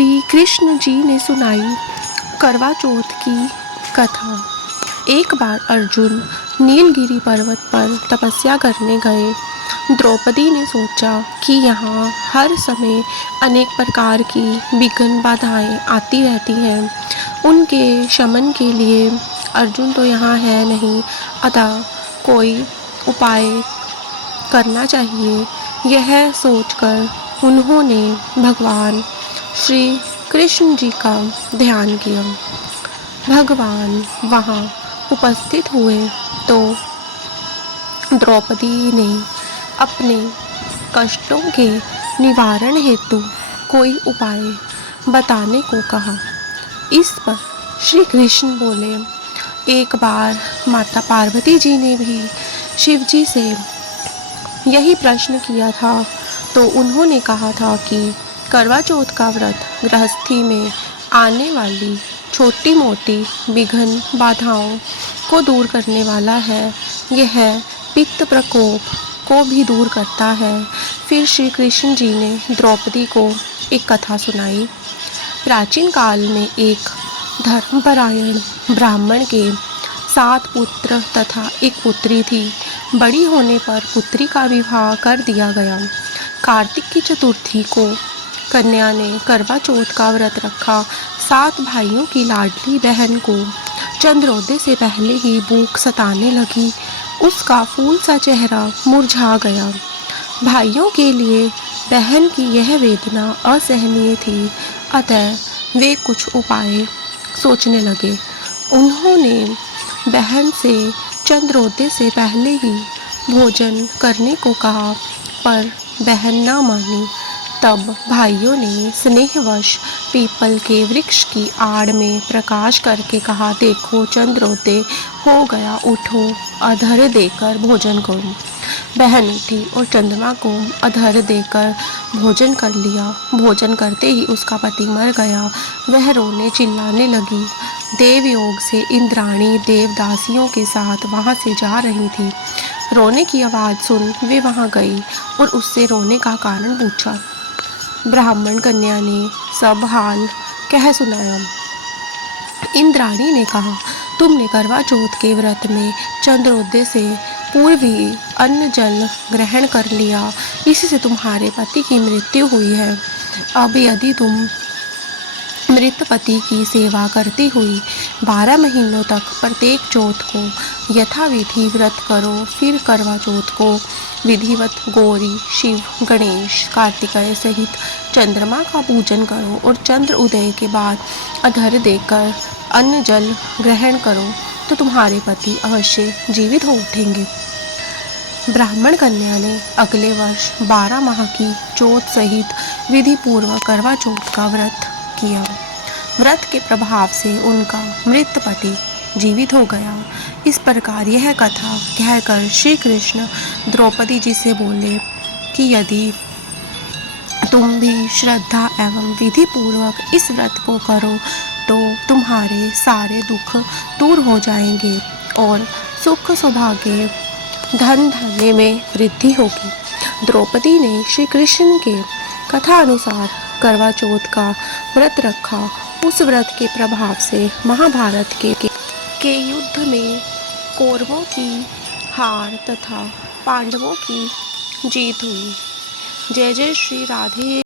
श्री कृष्ण जी ने सुनाई करवा चौथ की कथा। एक बार अर्जुन नीलगिरी पर्वत पर तपस्या करने गए। द्रौपदी ने सोचा कि यहाँ हर समय अनेक प्रकार की विघ्न बाधाएं आती रहती हैं, उनके शमन के लिए अर्जुन तो यहाँ है नहीं, अतः कोई उपाय करना चाहिए। यह सोचकर उन्होंने भगवान श्री कृष्ण जी का ध्यान किया। भगवान वहाँ उपस्थित हुए तो द्रौपदी ने अपने कष्टों के निवारण हेतु कोई उपाय बताने को कहा। इस पर श्री कृष्ण बोले, एक बार माता पार्वती जी ने भी शिव जी से यही प्रश्न किया था, तो उन्होंने कहा था कि करवा चौथ का व्रत गृहस्थी में आने वाली छोटी मोटी विघ्न बाधाओं को दूर करने वाला है। यह पित्त प्रकोप को भी दूर करता है। फिर श्री कृष्ण जी ने द्रौपदी को एक कथा सुनाई। प्राचीन काल में एक धर्मपरायण ब्राह्मण के 7 पुत्र तथा एक पुत्री थी। बड़ी होने पर पुत्री का विवाह कर दिया गया। कार्तिक की चतुर्थी को कन्या ने करवा चौथ का व्रत रखा। 7 भाइयों की लाडली बहन को चंद्रोदय से पहले ही भूख सताने लगी। उसका फूल सा चेहरा मुरझा गया। भाइयों के लिए बहन की यह वेदना असहनीय थी, अतः वे कुछ उपाय सोचने लगे। उन्होंने बहन से चंद्रोदय से पहले ही भोजन करने को कहा, पर बहन ना मानी। तब भाइयों ने स्नेहवश पीपल के वृक्ष की आड़ में प्रकाश करके कहा, देखो चंद्रोदय हो गया, उठो, अधर देकर भोजन करो। बहन उठी और चंद्रमा को अधर देकर भोजन कर लिया। भोजन करते ही उसका पति मर गया। वह रोने चिल्लाने लगी। देवयोग से इंद्राणी देवदासियों के साथ वहां से जा रही थी। रोने की आवाज़ सुन वे वहां गई और उससे रोने का कारण पूछा। ब्राह्मण कन्या ने सब हाल कह सुनाया। इंद्राणी ने कहा, तुमने करवा चौथ के व्रत में चंद्रोदय से पूर्व ही अन्न जल ग्रहण कर लिया, इससे तुम्हारे पति की मृत्यु हुई है। अब यदि तुम मृत पति की सेवा करती हुई 12 महीनों तक प्रत्येक चौथ को यथाविधि व्रत करो, फिर करवा चौथ को विधिवत गौरी, शिव, गणेश, कार्तिकेय सहित चंद्रमा का पूजन करो और चंद्र उदय के बाद अधर देकर अन्न जल ग्रहण करो, तो तुम्हारे पति अवश्य जीवित हो उठेंगे। ब्राह्मण कन्या ने अगले वर्ष 12 माह की चौथ सहित विधि पूर्वक करवा चौथ का व्रत किया। व्रत के प्रभाव से उनका मृत पति जीवित हो गया। इस प्रकार यह कथा कहकर श्री कृष्ण द्रौपदी जी से बोले कि यदि तुम भी श्रद्धा एवं विधि पूर्वक इस व्रत को करो तो तुम्हारे सारे दुख दूर हो जाएंगे और सुख सौभाग्य धन धान्य में वृद्धि होगी। द्रौपदी ने श्री कृष्ण के कथा अनुसार करवा चौथ का व्रत रखा। उस व्रत के प्रभाव से महाभारत के युद्ध में कौरवों की हार तथा पांडवों की जीत हुई। जय जय श्री राधे।